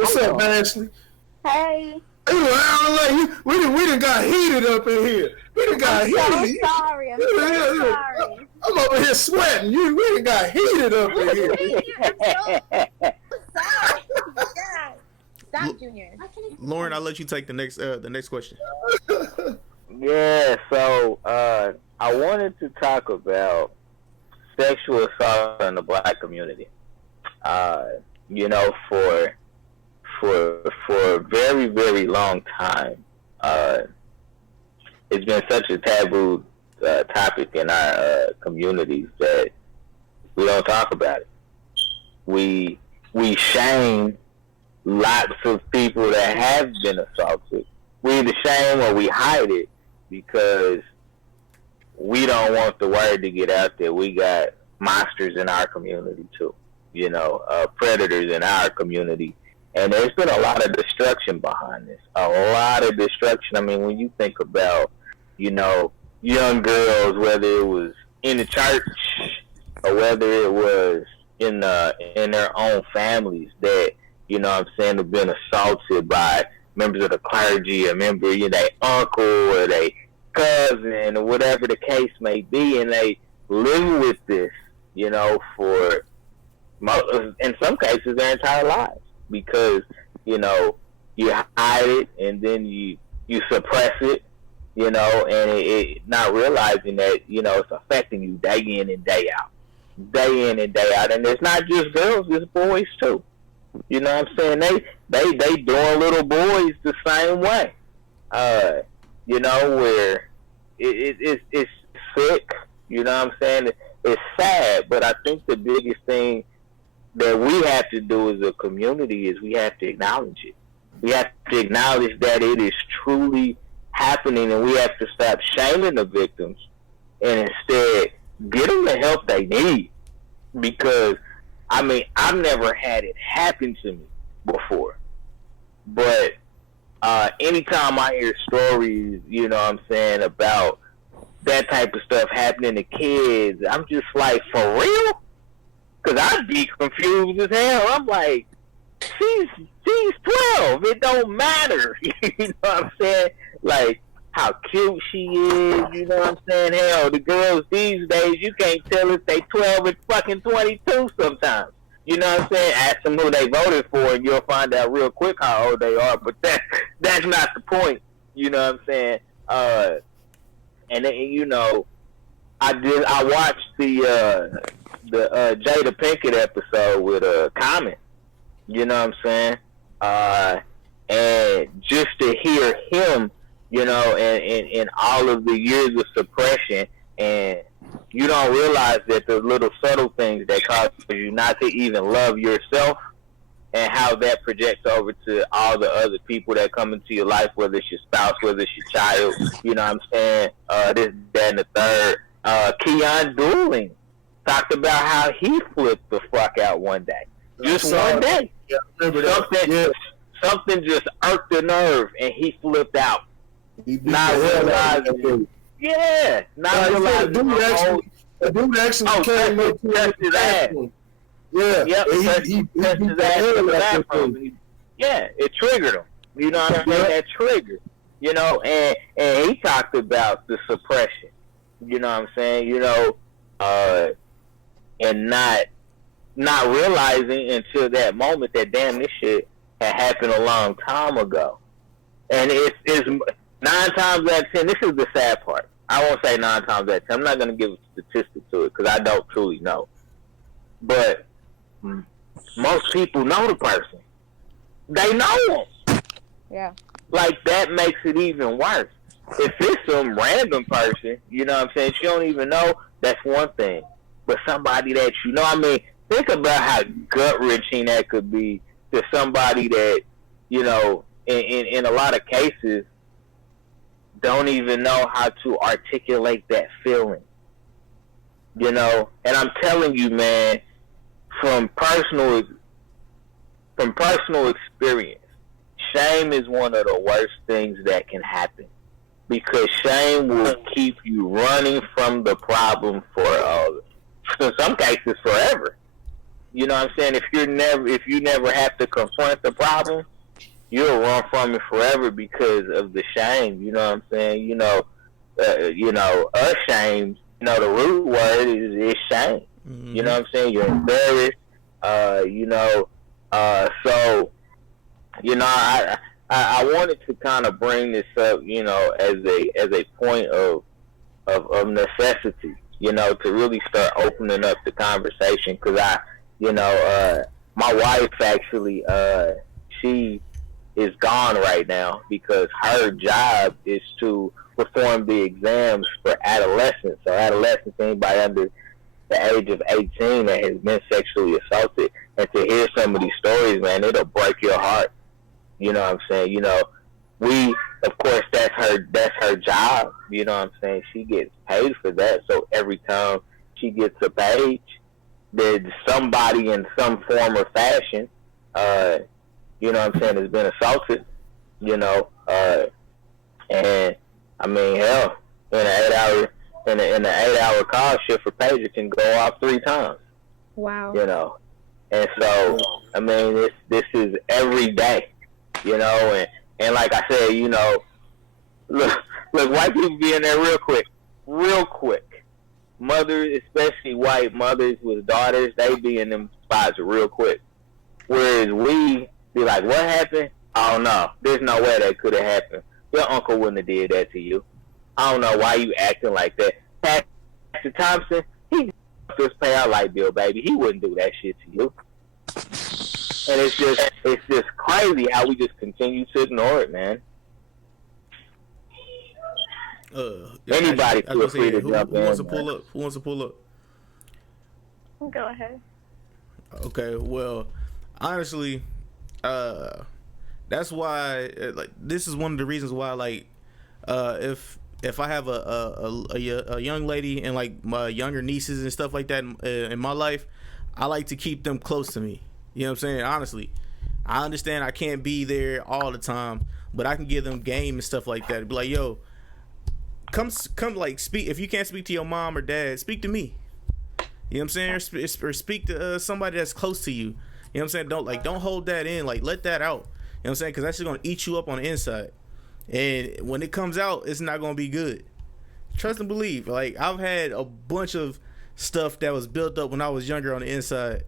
What's up, man, Ashley? Hey. I don't like you. We done got heated up in here. We done got heated. So sorry. I'm so sorry. I'm over here sweating. We done got heated up in here. Sorry. God. Stop, Junior. Lauren, I'll let you take the next question. Yeah, so I wanted to talk about sexual assault in the black community. You know, for a very, very long time, it's been such a taboo topic in our communities that we don't talk about it. We shame lots of people that have been assaulted. We either shame or we hide it because we don't want the word to get out there. We got monsters in our community too, you know, predators in our community. And there's been a lot of destruction behind this. A lot of destruction. I mean, when you think about, you know, young girls, whether it was in the church or whether it was in their own families that, you know what I'm saying, have been assaulted by members of the clergy, a member, you know, their uncle or their cousin or whatever the case may be, and they live with this, you know, for in some cases their entire lives, because, you know, you hide it and then you suppress it, you know, and it not realizing that, you know, it's affecting you day in and day out, and it's not just girls, it's boys too. You know what I'm saying? They doing little boys the same way. You know, where it's sick. You know what I'm saying? It's sad, but I think the biggest thing that we have to do as a community is we have to acknowledge it. We have to acknowledge that it is truly happening, and we have to stop shaming the victims and instead get them the help they need. Because, I mean, I've never had it happen to me before. But anytime I hear stories, you know what I'm saying, about that type of stuff happening to kids, I'm just like, for real? Because I'd be confused as hell. I'm like, she's 12. It don't matter. You know what I'm saying? Like, how cute she is. You know what I'm saying? Hell, the girls these days, you can't tell if they 12 and fucking 22 sometimes. You know what I'm saying? Ask them who they voted for, and you'll find out real quick how old they are. But that's not the point. You know what I'm saying? And then, you know, I watched the Jada Pinkett episode with Common. You know what I'm saying? And just to hear him, you know, and all of the years of suppression, and you don't realize that the little subtle things that cause you not to even love yourself, and how that projects over to all the other people that come into your life, whether it's your spouse, whether it's your child, you know what I'm saying, this, that, and the third. Keon Dooling talked about how he flipped the fuck out one day. Just one day. Yeah, I remember that. Something just irked the nerve, and he flipped out. Not realizing. Yeah, not realizing. The dude actually came up to his ass. Yeah, yep, he pressed his ass in the bathroom. Yeah, it triggered him. You know what I'm saying? That triggered. You know, and he talked about the suppression. You know what I'm saying? You know, and not realizing until that moment that, damn, this shit had happened a long time ago. And it's 9 times out of 10. This is the sad part. I won't say 9 times out of 10. I'm not going to give a statistic to it because I don't truly know. But most people know the person. They know them. Yeah. Like, that makes it even worse. If it's some random person, you know what I'm saying, you don't even know, that's one thing. But somebody that you know, I mean, think about how gut-wrenching that could be to somebody that, you know, in a lot of cases, don't even know how to articulate that feeling. You know? And I'm telling you, man, from personal experience, shame is one of the worst things that can happen. Because shame will keep you running from the problem for, in some cases, forever. You know what I'm saying? If you never have to confront the problem, you'll run from it forever because of the shame. You know what I'm saying? Ashamed. The root word is shame. Mm-hmm. You know what I'm saying? You're embarrassed. I wanted to kind of bring this up, as a point of necessity, to really start opening up the conversation, because my wife actually, she is gone right now because her job is to perform the exams for adolescents. So adolescents, anybody under the age of 18 that has been sexually assaulted. And to hear some of these stories, man, it'll break your heart. You know what I'm saying? Of course, that's her job. You know what I'm saying? She gets paid for that. So every time she gets a page, there's somebody in some form or fashion, you know what I'm saying, has been assaulted, and I mean, hell, in an 8-hour call shift for pager can go off 3 times. Wow. And so, I mean, this is every day, and like I said, look, white people be in there real quick. Mothers, especially white mothers with daughters, they be in them spots real quick. Whereas we be like, what happened? I don't know. There's no way that could have happened. Your uncle wouldn't have did that to you. I don't know why you acting like that. Pastor Thompson, he just pay our light bill, baby. He wouldn't do that shit to you. And it's just crazy how we just continue to ignore it, man. Anybody feel free to jump in. Who wants to pull up? Go ahead. Okay, well, honestly, that's why, this is one of the reasons why, if I have a young lady and my younger nieces and stuff like that in my life, I like to keep them close to me. You know what I'm saying? Honestly, I understand I can't be there all the time, but I can give them game and stuff like that. Be like, yo, come speak. If you can't speak to your mom or dad, speak to me. You know what I'm saying? Or speak to somebody that's close to you. You know what I'm saying? Don't hold that in. Let that out. You know what I'm saying? Because that's just gonna eat you up on the inside. And when it comes out, it's not gonna be good. Trust and believe. I've had a bunch of stuff that was built up when I was younger on the inside,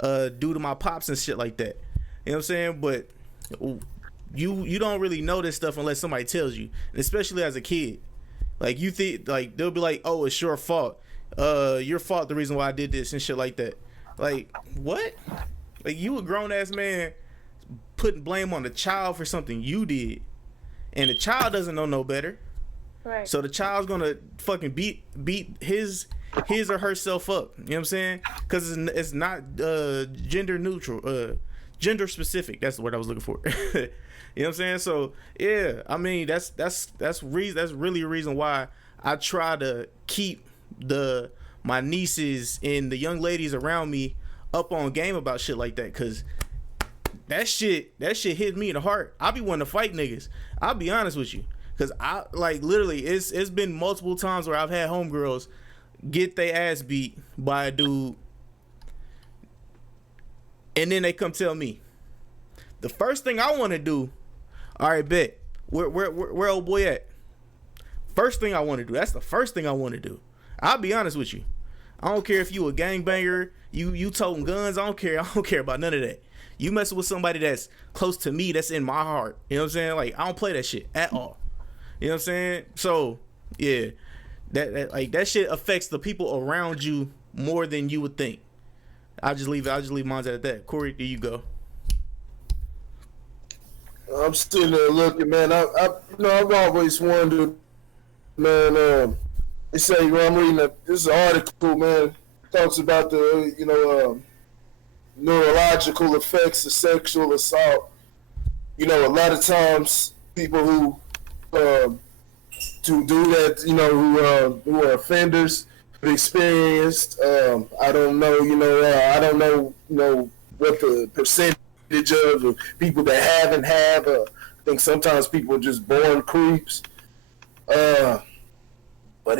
due to my pops and shit like that. You know what I'm saying? But you don't really know this stuff unless somebody tells you, and especially as a kid. You think they'll be like, oh, it's your fault. Your fault, the reason why I did this and shit like that. What? You a grown ass man putting blame on the child for something you did, and the child doesn't know no better. Right. So the child's gonna fucking beat his or herself up. You know what I'm saying? Because it's not gender neutral, gender specific. That's the word I was looking for. You know what I'm saying? So yeah, I mean that's really a reason why I try to keep my nieces and the young ladies around me up on game about shit like that, cause that shit hit me in the heart. I be wanting to fight niggas. I'll be honest with you, cause I literally it's been multiple times where I've had homegirls get their ass beat by a dude, and then they come tell me. The first thing I want to do, all right, bet, where old boy at? First thing I want to do. That's the first thing I want to do. I'll be honest with you. I don't care if you a gangbanger, you toting guns. I don't care about none of that. You messing with somebody that's close to me, that's in my heart. You know what I'm saying? I don't play that shit at all. You know what I'm saying? So yeah, that shit affects the people around you more than you would think. I'll just leave mine at that. Corey, there you go. I'm sitting there looking, man. I've always wondered, man. They say, I'm reading this article, man. Talks about the neurological effects of sexual assault. A lot of times people who to do that, who are offenders, experienced. I don't know, what the percentage of people that have. I think sometimes people are just born creeps. But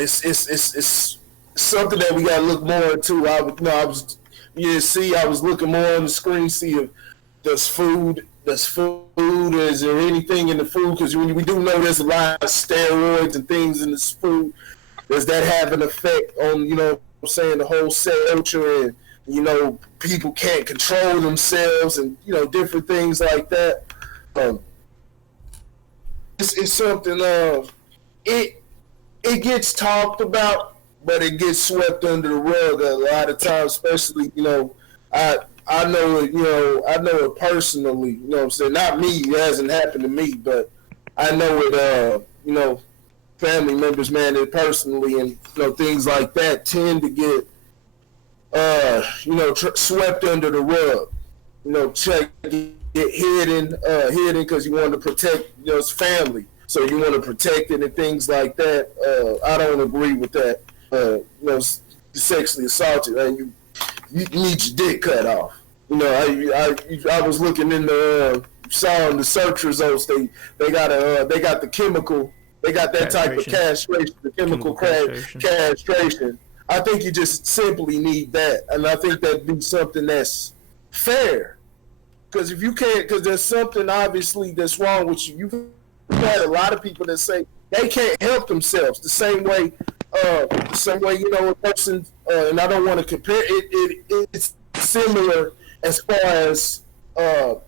it's something that we gotta look more into. I was yeah, see, I was looking more on the screen, see if does food, is there anything in the food? Because we do know there's a lot of steroids and things in this food. Does that have an effect on, what I'm saying, the whole cell culture, and, people can't control themselves and, different things like that. It's something, it gets talked about, but it gets swept under the rug a lot of times, especially, I know it personally, what I'm saying? Not me, it hasn't happened to me, but I know it, family members, man, it personally, and, things like that tend to get, swept under the rug, get hidden because you want to protect, his family. So you want to protect it and things like that. I don't agree with that. Sexually assaulted, and you need your dick cut off. I was looking in the saw in the search results. They got the chemical. They got that type of castration, the chemical castration. I think you just simply need that, and I think that'd be something that's fair. Because if you can't, because there's something obviously that's wrong with you. You've had a lot of people that say they can't help themselves the same way, a person, and I don't want to compare it. It's similar as far as the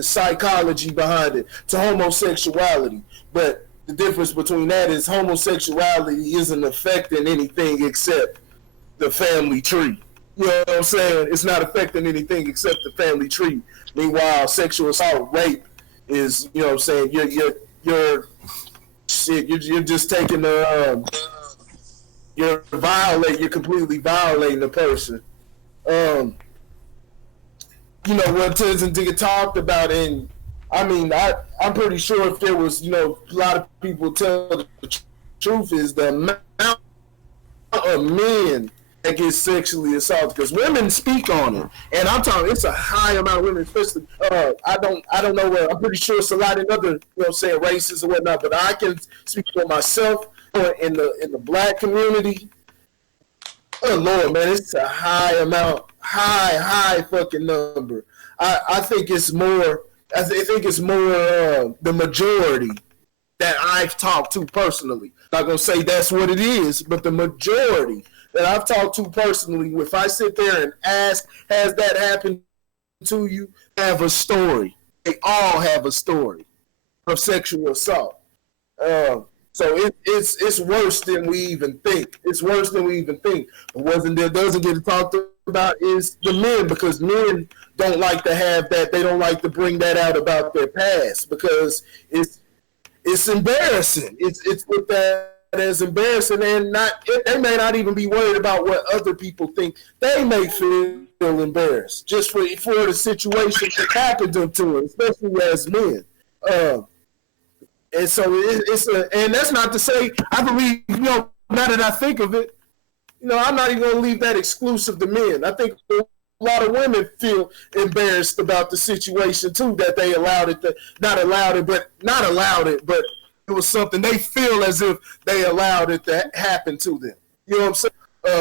psychology behind it to homosexuality, but the difference between that is homosexuality isn't affecting anything except the family tree. You know what I'm saying? It's not affecting anything except the family tree. Meanwhile, sexual assault, rape is, you're just taking you're completely violating the person. What tends to get talked about, and I'm pretty sure if there was, a lot of people tell the truth, is the amount of men that get sexually assaulted, because women speak on it, and I'm talking, it's a high amount of women, especially, I don't know, I'm pretty sure it's a lot in other, races or whatnot, but I can speak for myself in the black community. Oh Lord, man, it's a high amount, high fucking number. I think it's more. I think it's more the majority that I've talked to personally. Not gonna say that's what it is, but the majority that I've talked to personally, if I sit there and ask, has that happened to you? Have a story. They all have a story of sexual assault. So it's worse than we even think. It's worse than we even think. But doesn't get talked about is the men, because men don't like to have that. They don't like to bring that out about their past because it's embarrassing. It's looked at as embarrassing, and they may not even be worried about what other people think. They may feel embarrassed just for the situation that happened to them, especially as men. And so and that's not to say, I believe, now that I think of it, I'm not even going to leave that exclusive to men. I think a lot of women feel embarrassed about the situation too, that they not allowed it, but it was something they feel as if they allowed it to happen to them. You know what I'm saying?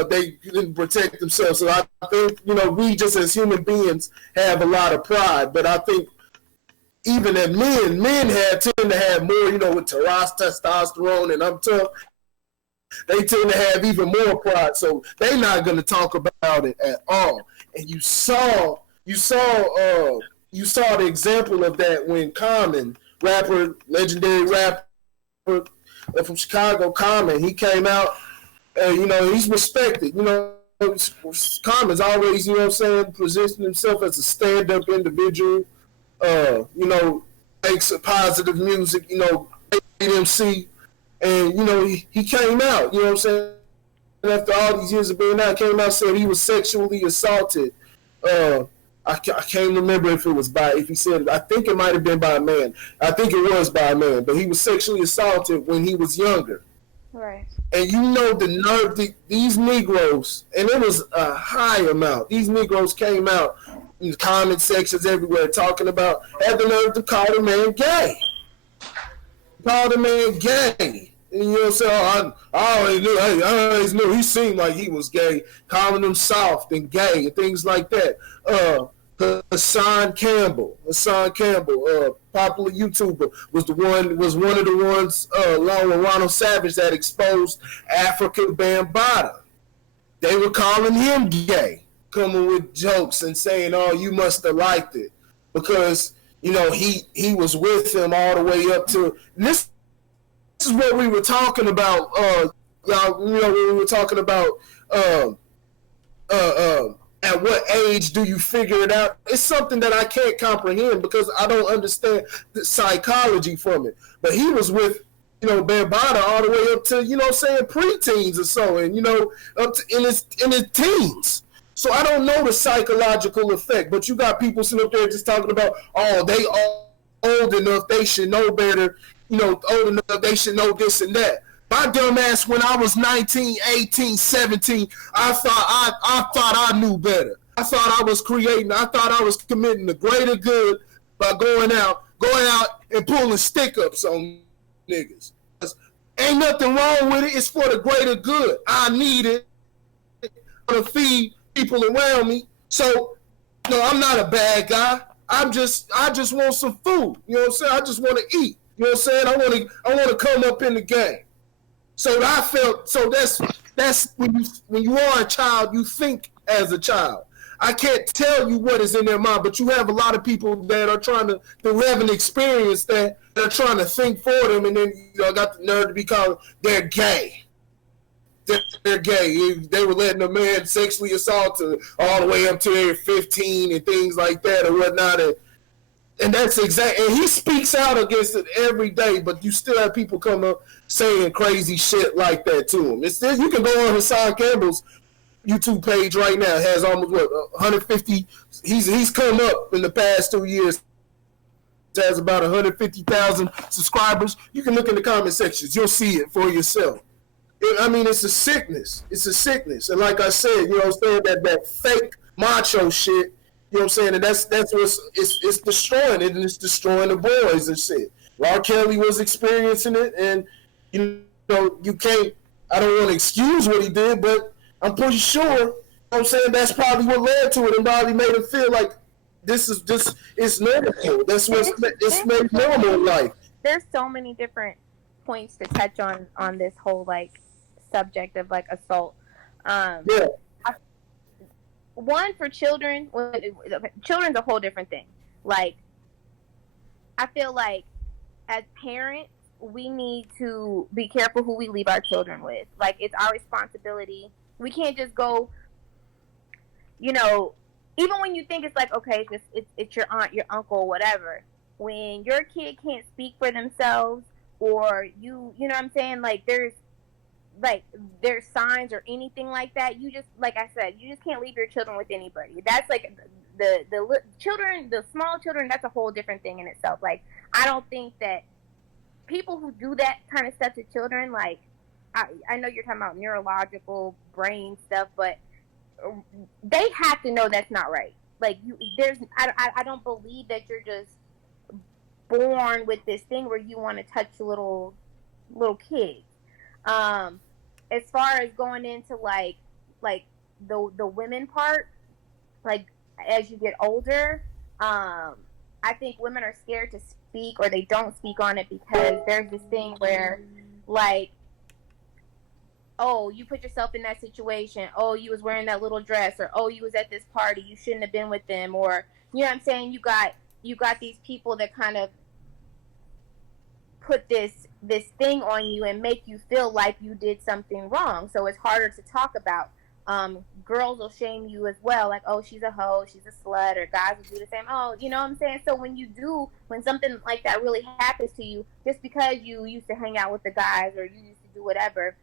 They didn't protect themselves. So I think, we just as human beings have a lot of pride, but I think even that men tend to have more, with testosterone, and I'm tough, they tend to have even more pride, so they're not going to talk about it at all. And you saw the example of that when Common, legendary rapper from Chicago, Common, he came out, he's respected, Common's always, positioned himself as a stand-up individual, makes positive music, MC, and, he came out, after all these years of being out, came out, said he was sexually assaulted. I can't remember if he said, I think it might have been by a man. I think it was by a man, but he was sexually assaulted when he was younger. Right. And the nerve, these Negroes, and it was a high amount, these Negroes came out in the comment sections everywhere talking about, had the nerve to call the man gay. Called the man gay. And you know what I'm saying? I always knew he seemed like he was gay, calling him soft and gay and things like that. Hassan Campbell, popular YouTuber, was one of the ones along with Ronald Savage that exposed African Bambaataa. They were calling him gay, coming with jokes and saying, "Oh, you must have liked it," because you know he was with him all the way up to this. This is what we were talking about, y'all. You know, we were talking about at what age do you figure it out? It's something that I can't comprehend because I don't understand the psychology from it. But he was with, you know, Bambaataa all the way up to, you know, saying preteens or so, and you know, up to in his teens. So I don't know the psychological effect. But you got people sitting up there just talking about, oh, they old enough, they should know better. You know, old enough, they should know this and that. My dumb ass, when I was 19, 18, 17, I thought I knew better. I thought I was creating. I thought I was committing the greater good by going out and pulling stick-ups on niggas. Ain't nothing wrong with it. It's for the greater good. I need it to feed people around me. So, no, I'm not a bad guy. I just want some food. You know what I'm saying? I just want to eat. You know what I'm saying? I want to come up in the game. So I felt, so that's when you are a child, you think as a child. I can't tell you what is in their mind, but you have a lot of people that are trying to have an experience that are trying to think for them, and then you know, got the nerve to be called, they're gay. They're gay. They were letting a man sexually assault all the way up to their 15 and things like that or whatnot. And that's exactly, and he speaks out against it every day, but you still have people come up saying crazy shit like that to him. It's still, you can go on Hassan Campbell's YouTube page right now. It has almost 150. He's come up in the past 2 years. It has about 150,000 subscribers. You can look in the comment sections. You'll see it for yourself. I mean, it's a sickness. It's a sickness. And like I said, you know, I'm saying that fake macho shit. You know what I'm saying? And that's what's it's destroying it, and it's destroying the boys and shit. R. Kelly was experiencing it, and you know, you can't, I don't want to excuse what he did, but I'm pretty sure, you know what I'm saying, that's probably what led to it and probably made him feel like this is normal. That's what's it's made normal in life. There's so many different points to touch on this whole like subject of like assault. Yeah. One, for children, children's a whole different thing. Like, I feel like as parents, we need to be careful who we leave our children with. Like, it's our responsibility. We can't just go, you know, even when you think it's like, okay, it's your aunt, your uncle, whatever. When your kid can't speak for themselves, or you know what I'm saying? Like, there's signs or anything like that, you just, like I said, you just can't leave your children with anybody. That's like the children, the small children, that's a whole different thing in itself. Like, I don't think that people who do that kind of stuff to children, like, I know you're talking about neurological brain stuff, but they have to know that's not right. Like, I don't believe that you're just born with this thing where you want to touch little kids. As far as going into like the women part, like as you get older, I think women are scared to speak, or they don't speak on it because there's this thing where, like, oh, you put yourself in that situation, oh, you was wearing that little dress, or oh, you was at this party, you shouldn't have been with them, or you know what I'm saying, you got these people that kind of put this thing on you and make you feel like you did something wrong. So it's harder to talk about. Girls will shame you as well, like, oh, she's a hoe, she's a slut, or guys will do the same. Oh, you know what I'm saying? So when something like that really happens to you, just because you used to hang out with the guys or you used to do whatever,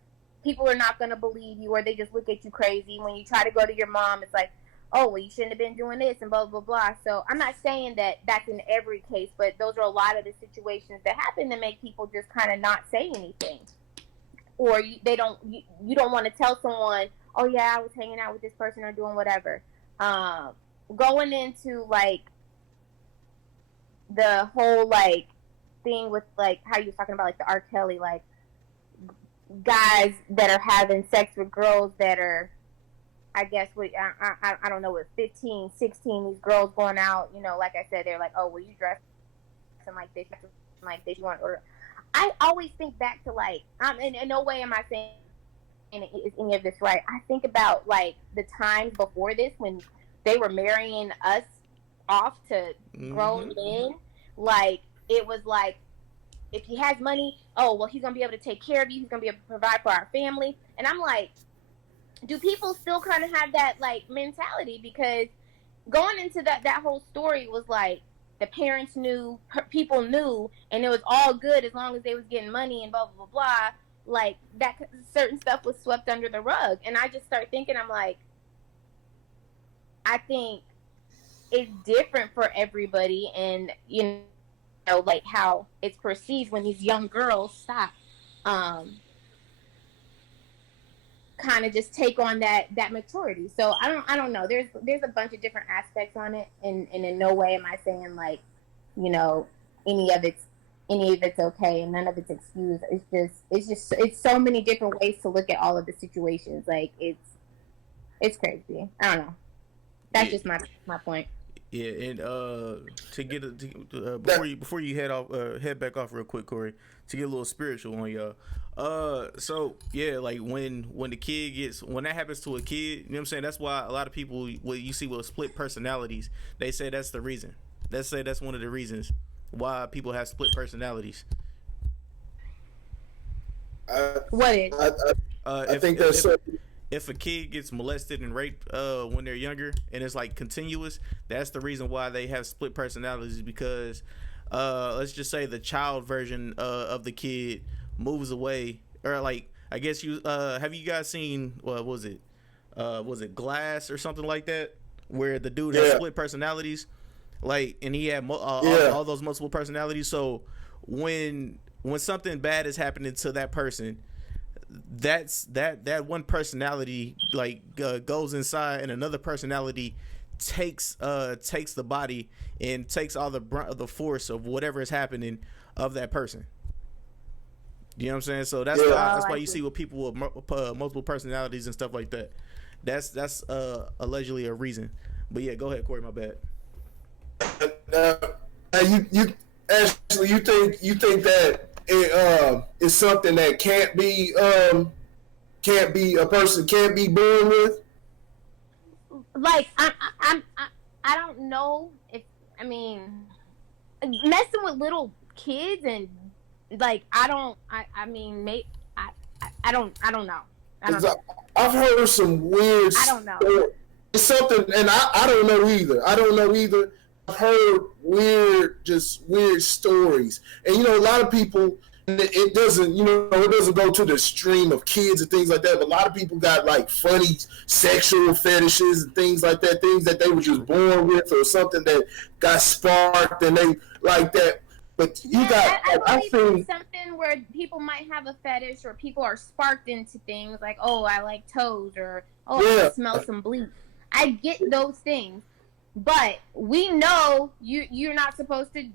people are not going to believe you, or they just look at you crazy. When you try to go to your mom, it's like, oh, well, you shouldn't have been doing this and blah, blah, blah. So I'm not saying that that's in every case, but those are a lot of the situations that happen to make people just kind of not say anything. Or you don't want to tell someone, oh, yeah, I was hanging out with this person or doing whatever. Going into, like, the whole, like, thing with, like, how you were talking about, like, the R. Kelly, like, guys that are having sex with girls that are, I guess, I don't know, with 15, 16, these girls going out, you know, like I said, they're like, oh, well, you dressing like this, you want to order. I always think back to, like, in no way am I saying is any of this right. I think about, like, the times before this when they were marrying us off to grown men. Like, it was like, if he has money, oh, well, he's going to be able to take care of you. He's going to be able to provide for our family. And I'm like, do people still kind of have that, like, mentality? Because going into that whole story was like, the parents knew, people knew, and it was all good as long as they was getting money and blah, blah, blah, blah. Like, that certain stuff was swept under the rug. And I just start thinking, I'm like, I think it's different for everybody. And, you know, like how it's perceived when these young girls kind of just take on that maturity. So I don't know. There's a bunch of different aspects on it, and in no way am I saying, like, you know, any of it's okay and none of it's excused. It's so many different ways to look at all of the situations. Like, it's crazy. I don't know. That's just my point. Yeah, and to get before you head back off real quick, Corey, to get a little spiritual on y'all. So yeah, like when that happens to a kid, you know what I'm saying? That's why a lot of people, what you see with split personalities, they say that's the reason. They say that's one of the reasons why people have split personalities. What is? I think that's if a kid gets molested and raped when they're younger and it's like continuous, that's the reason why they have split personalities, because let's just say the child version of the kid moves away, or like, I guess you have you guys seen was it Glass or something like that, where the dude has split personalities, like, and he had all those multiple personalities. So when something bad is happening to that person, that one personality like goes inside, and another personality takes the body and takes all the brunt of the force of whatever is happening of that person. You know what I'm saying? So that's why you see with people with multiple personalities and stuff like that. That's allegedly a reason. But yeah, go ahead, Corey. My bad. You actually you think that it is something that can't be a person can't be born with? Like, I don't know if, I mean, messing with little kids and, like, I don't know. I've heard some weird. I don't know. It's something, and I don't know either. I've heard weird stories, and you know, a lot of people. It doesn't go to the extreme of kids and things like that. But a lot of people got like funny sexual fetishes and things like that, things that they were just born with, or something that got sparked and they like that. But I think something where people might have a fetish, or people are sparked into things like, oh, I like toes, or I smell some bleach. I get those things, but we know you're not supposed to.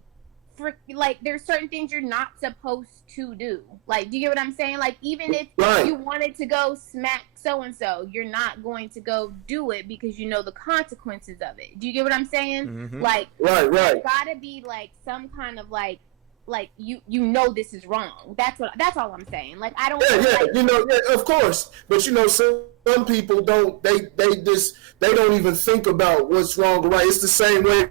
Like, there's certain things you're not supposed to do. Like, do you get what I'm saying? Like, even if you wanted to go smack so-and-so, you're not going to go do it because you know the consequences of it. Do you get what I'm saying? Mm-hmm. Like, there's gotta be, like, some kind of, like you know this is wrong. That's all I'm saying. Like, I don't of course. But you know, some people don't, they don't even think about what's wrong or right. It's the same way.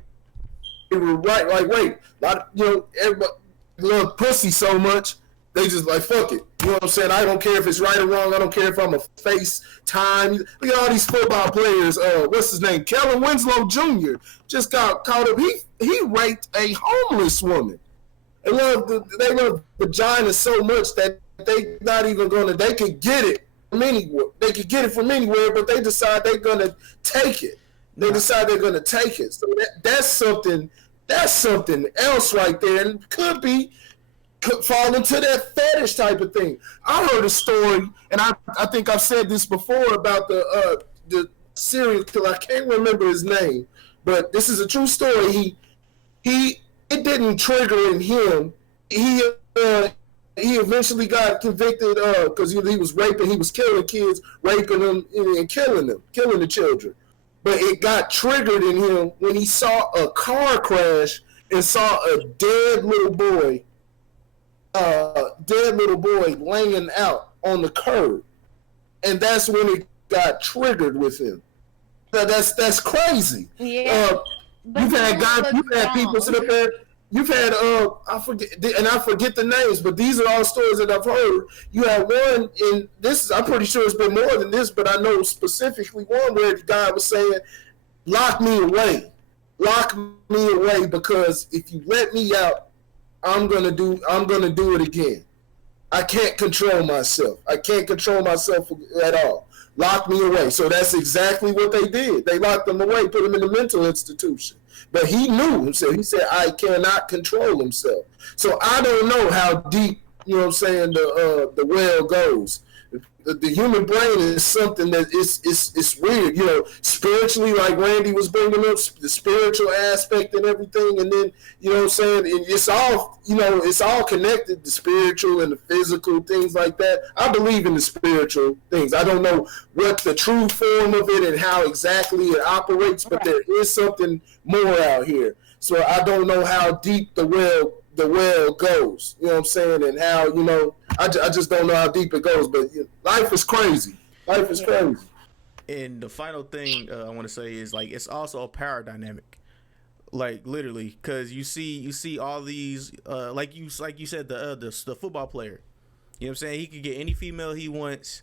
Right, like, wait, a lot of, you know, everybody love pussy so much, they just like, fuck it. You know what I'm saying? I don't care if it's right or wrong. I don't care if I'm a FaceTime. Look at all these football players. What's his name? Kellen Winslow Jr. just got caught up. He raped a homeless woman. They love vagina so much that they not even gonna. They could get it from anywhere. They could get it from anywhere, but they decide they're gonna take it. They decide they're gonna take it. So that's something. That's something else right there, and could fall into that fetish type of thing. I heard a story, and I think I've said this before about the serial killer. I can't remember his name, but this is a true story. It didn't trigger in him. he eventually got convicted because he was raping, he was killing kids, raping them and killing the children. But it got triggered in him when he saw a car crash and saw a dead little boy laying out on the curb, and that's when it got triggered with him. That's crazy. Yeah. You've had people sit up there. You've had I forget the names, but these are all stories that I've heard. You had one in this. I'm pretty sure it's been more than this, but I know specifically one where the guy was saying, "Lock me away, because if you let me out, I'm gonna do it again. I can't control myself. At all. Lock me away." So that's exactly what they did. They locked him away, put him in a mental institution. But he knew himself. He said, I cannot control himself. So I don't know how deep, the well goes. The human brain is something that it's weird, spiritually, like Randy was bringing up, the spiritual aspect and everything, and then, and it's all connected, the spiritual and the physical, things like that. I believe in the spiritual things. I don't know what the true form of it and how exactly it operates, but there is something more out here. So I don't know how deep the well goes, and how, I just don't know how deep it goes, but life is crazy. Crazy. And the final thing I want to say is, like, it's also a power dynamic, like, literally, because you see all these like you said, the football player, you know what I'm saying, he could get any female he wants,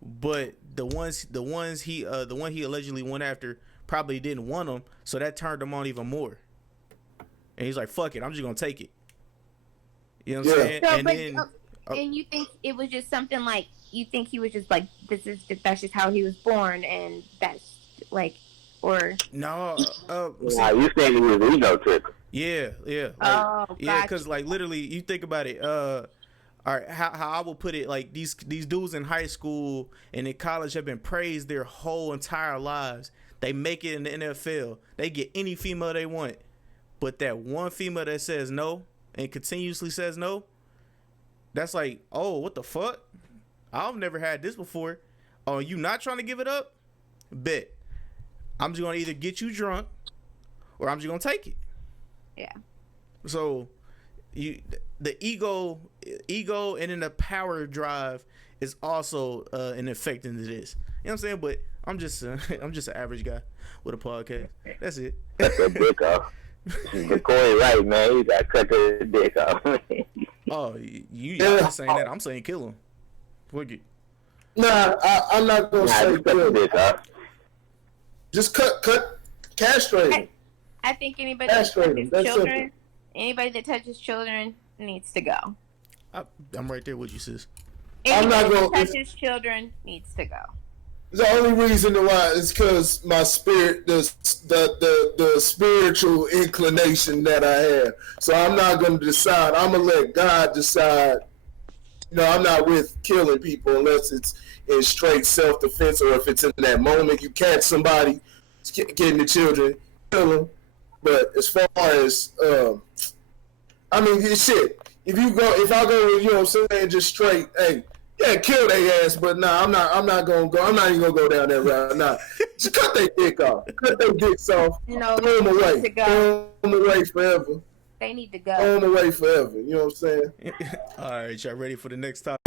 but the one he allegedly went after probably didn't want him, so that turned him on even more. And he's like, fuck it, I'm just going to take it. You know what I'm saying? So, and you think it was just something like, you think he was just like, that's just how he was born, and that's like, or... No. You think he was egotistical. Yeah. Gotcha. Yeah, because, like, literally, you think about it, all right, how I will put it, like, these dudes in high school and in college have been praised their whole entire lives. They make it in the NFL. They get any female they want. But that one female that says no and continuously says no, that's like, oh, what the fuck? I've never had this before. Oh, you not trying to give it up? Bet. I'm just going to either get you drunk or I'm just going to take it. Yeah. So the ego and then the power drive is also an effect into this. You know what I'm saying? But I'm just an average guy with a podcast. That's it. Cut that dick off. But Corey right, man. You gotta cut that dick off. Oh, y'all not saying that. I'm saying kill him. Fuck it. Nah, I'm not gonna say cut the dick off. Just castrate him. I think anybody that touches children needs to go. I'm right there with you, sis. Anybody that touches children needs to go. The only reason why is because my spirit, the spiritual inclination that I have. So I'm not going to decide. I'm going to let God decide. I'm not with killing people unless it's in straight self-defense, or if it's in that moment you catch somebody getting the children, kill them. But as far as, shit. If I go with, what I'm saying, just straight, hey, yeah, kill their ass, but nah, I'm not gonna go. I'm not even gonna go down that route. Nah, just cut their dick off. Cut their dicks off. No, throw them away. Throw them away forever. They need to go. Throw them away forever. You know what I'm saying? All right, y'all ready for the next topic?